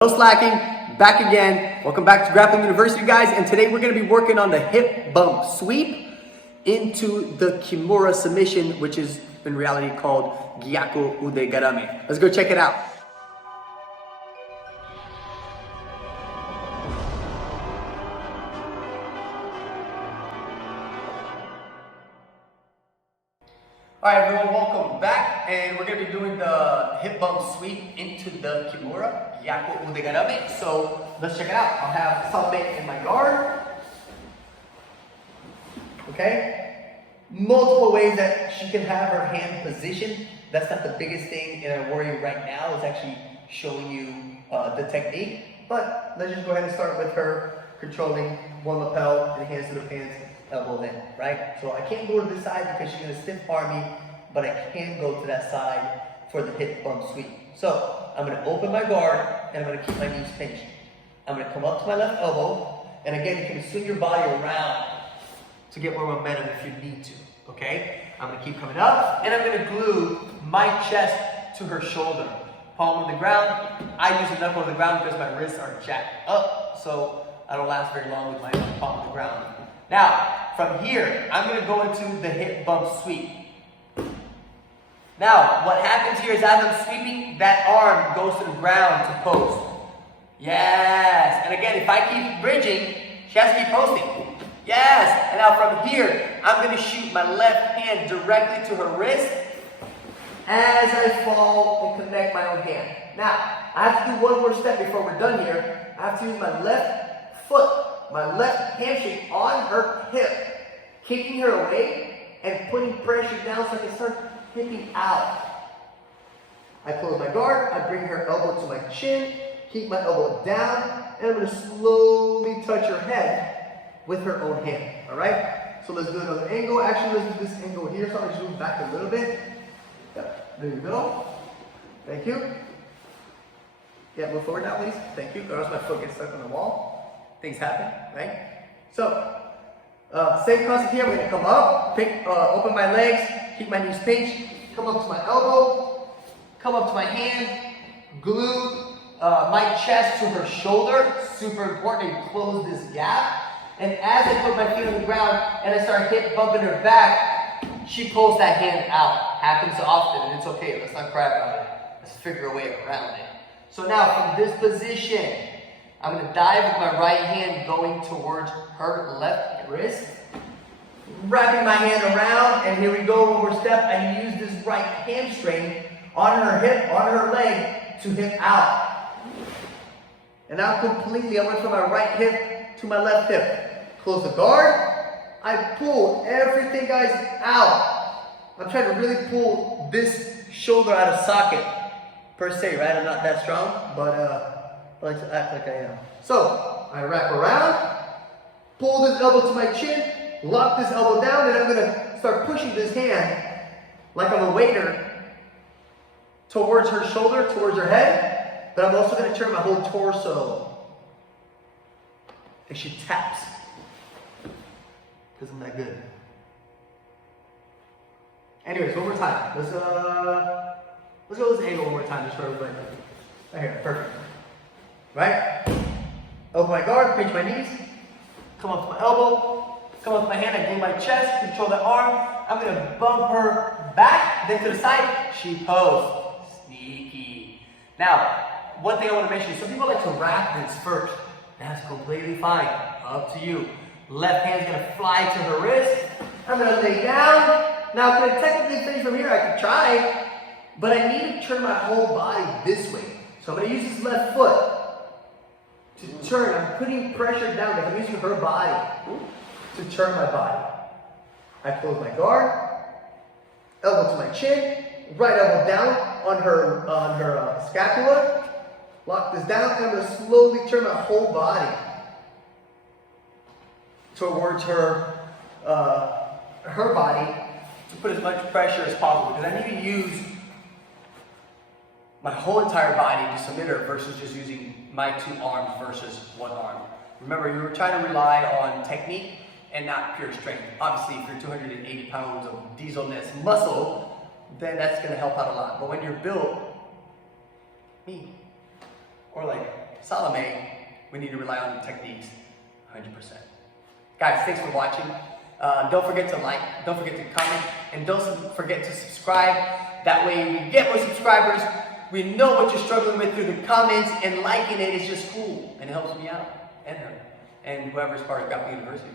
No slacking, back again. Welcome back to Grappling University, guys. And today we're going to be working on the hip bump sweep into the Kimura submission, which is in reality called Gyaku Ude Garame. Let's go check it out. All right, everyone, welcome back. And we're going to be doing the hip bump sweep into the Kimura, Gyaku Ude Garame. So let's check it out. I'll have Salme in my guard. Okay? Multiple ways that she can have her hand positioned. That's not the biggest thing in our warrior right now. It's actually showing you the technique. But let's just go ahead and start with her controlling one lapel and hands to the pants, elbow in, right? So I can't go to this side because she's going to stiff arm me, but I can go to that side for the hip bump sweep. So I'm going to open my guard and I'm going to keep my knees pinched. I'm going to come up to my left elbow, and again, you can swing your body around to get more momentum if you need to, okay? I'm going to keep coming up, and I'm going to glue my chest to her shoulder. Palm on the ground. I use the knuckle on the ground because my wrists are jacked up, so I don't last very long with my palm on the ground. Now, from here, I'm going to go into the hip bump sweep. Now, what happens here is as I'm sweeping, that arm goes to the ground to post. Yes. And again, if I keep bridging, she has to keep posting. Yes. And now from here, I'm going to shoot my left hand directly to her wrist as I fall and connect my own hand. Now, I have to do one more step before we're done here. I have to use my left foot, my left hamstring on her hip, kicking her away and putting pressure down so I can start hipping out. I close my guard, I bring her elbow to my chin, keep my elbow down, and I'm going to slowly touch her head with her own hand. Alright? So let's do another angle. Actually, let's do this angle here. So I'm going to move back a little bit. Yep. There you go. Thank you. Yeah, move forward now, please. Thank you. Or else my foot gets stuck on the wall. Things happen, right? So, same concept here. I'm going to come up, open my legs, keep my knees pinched, come up to my elbow, come up to my hand, glue my chest to her shoulder. Super important to close this gap. And as I put my feet on the ground and I start hip bumping her back, she pulls that hand out. Happens often, and it's okay. Let's not cry about it. Let's figure a way around it. So now from this position, I'm going to dive with my right hand going towards her left wrist, wrapping my hand around, and here we go, one more step. I use this right hamstring on her hip, on her leg to hip out. And now completely, I went from my right hip to my left hip. Close the guard. I pull everything, guys, out. I'm trying to really pull this shoulder out of socket, per se, right? I'm not that strong, but I like to act like I am. So, I wrap around, pull this elbow to my chin, lock this elbow down, and I'm going to start pushing this hand like I'm a waiter towards her shoulder, towards her head, but I'm also going to turn my whole torso. And she taps. Because I'm that good. Anyways, one more time. Let's go this angle one more time just for everybody. Right here, perfect. Right? Open my guard, pinch my knees, come up to my elbow, come up to my hand, I glue my chest, control the arm. I'm going to bump her back, then to the side, she posts. Sneaky. Now, one thing I want to mention is some people like to wrap this first. That's completely fine. Up to you. Left hand's going to fly to her wrist. I'm going to lay down. Now, can I technically finish from here? I could try, but I need to turn my whole body this way. So I'm going to use this left foot to turn. I'm putting pressure down. Like I'm using her body to turn my body. I close my guard, elbow to my chin, right elbow down on her scapula. Lock this down, and I'm going to slowly turn my whole body towards her body to put as much pressure as possible, because I need to use my whole entire body to submit her versus just using my two arms versus one arm. Remember, you were trying to rely on technique and not pure strength. Obviously, if you're 280 pounds of dieselness muscle, then that's going to help out a lot. But when you're built, me, or like Salome, we need to rely on the techniques 100%. Guys, thanks for watching. Don't forget to like, don't forget to comment, and don't forget to subscribe. That way we get more subscribers. We know what you're struggling with through the comments, and liking it is just cool, and it helps me out, and her, and whoever's part of Grappling University.